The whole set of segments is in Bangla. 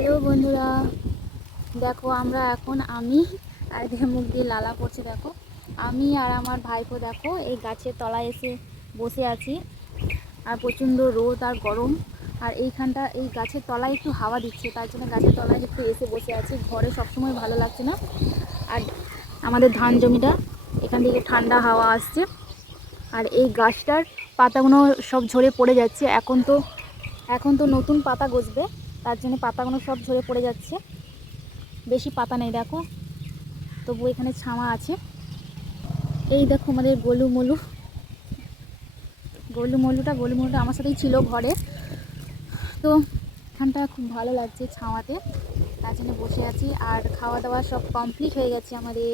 হ্যালো বন্ধুরা, দেখো আমরা এখন আমি আর এদিকে মুখ দিয়ে লালা পড়ছে। দেখো আমি আর আমার ভাইপো দেখো এই গাছের তলায় এসে বসে আছি। আর প্রচণ্ড রোদ আর গরম, আর এইখানটা এই গাছের তলায় একটু হাওয়া দিচ্ছে, তার জন্য গাছের তলায় একটু এসে বসে আছি। ঘরে সবসময় ভালো লাগছে না। আর আমাদের ধান জমিটা, এখান থেকে ঠান্ডা হাওয়া আসছে। আর এই গাছটার পাতাগুলো সব ঝরে পড়ে যাচ্ছে। এখন তো নতুন পাতা গজবে, তার জন্য পাতাগুলো সব ঝরে পড়ে যাচ্ছে। বেশি পাতা নেই দেখো, তবু এখানে ছামা আছে। এই দেখো আমাদের গোলু মলুটা আমার সাথেই ছিল ঘরে। তো এখানটা খুব ভালো লাগছে ছাওয়াতে, তার জন্য বসে আছি। আর খাওয়া দাওয়া সব কমপ্লিট হয়ে গেছে আমাদের।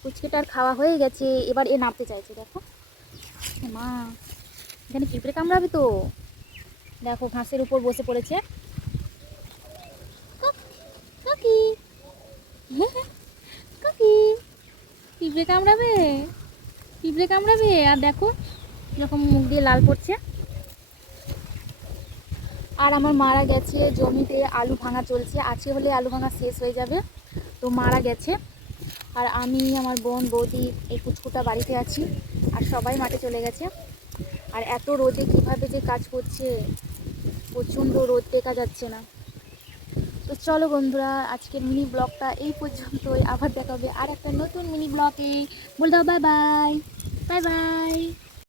পুচকেটার খাওয়া হয়ে গেছে, এবার এ নামতে চাইছে। দেখো মা, এখানে পিঁপড়ে কামড়াবে তো। দেখো ঘাসের উপর বসে পড়েছে। কাকি কাকি, পিঁপড়ে কামড়াবে। আর দেখো এরকম মুখ দিয়ে লাল পড়ছে। আর আমার মারা গেছে, জমিতে আলু ভাঙা চলছে, আজকে হলে আলু ভাঙা শেষ হয়ে যাবে, তো মারা গেছে। আর আমি, আমার বোন, বৌদি, এই কুচকুটা বাড়িতে আছি, আর সবাই মাঠে চলে গেছে। আর এত রোদে কিভাবে যে কাজ করছে, প্রচণ্ড রোদ, টেকা যাচ্ছে না। তো চলো বন্ধুরা, আজকের মিনি ব্লগটা এই পর্যন্তই। আবার দেখা হবে আর একটা নতুন মিনি ব্লগে। বলে দাও বাই বাই। Bye bye.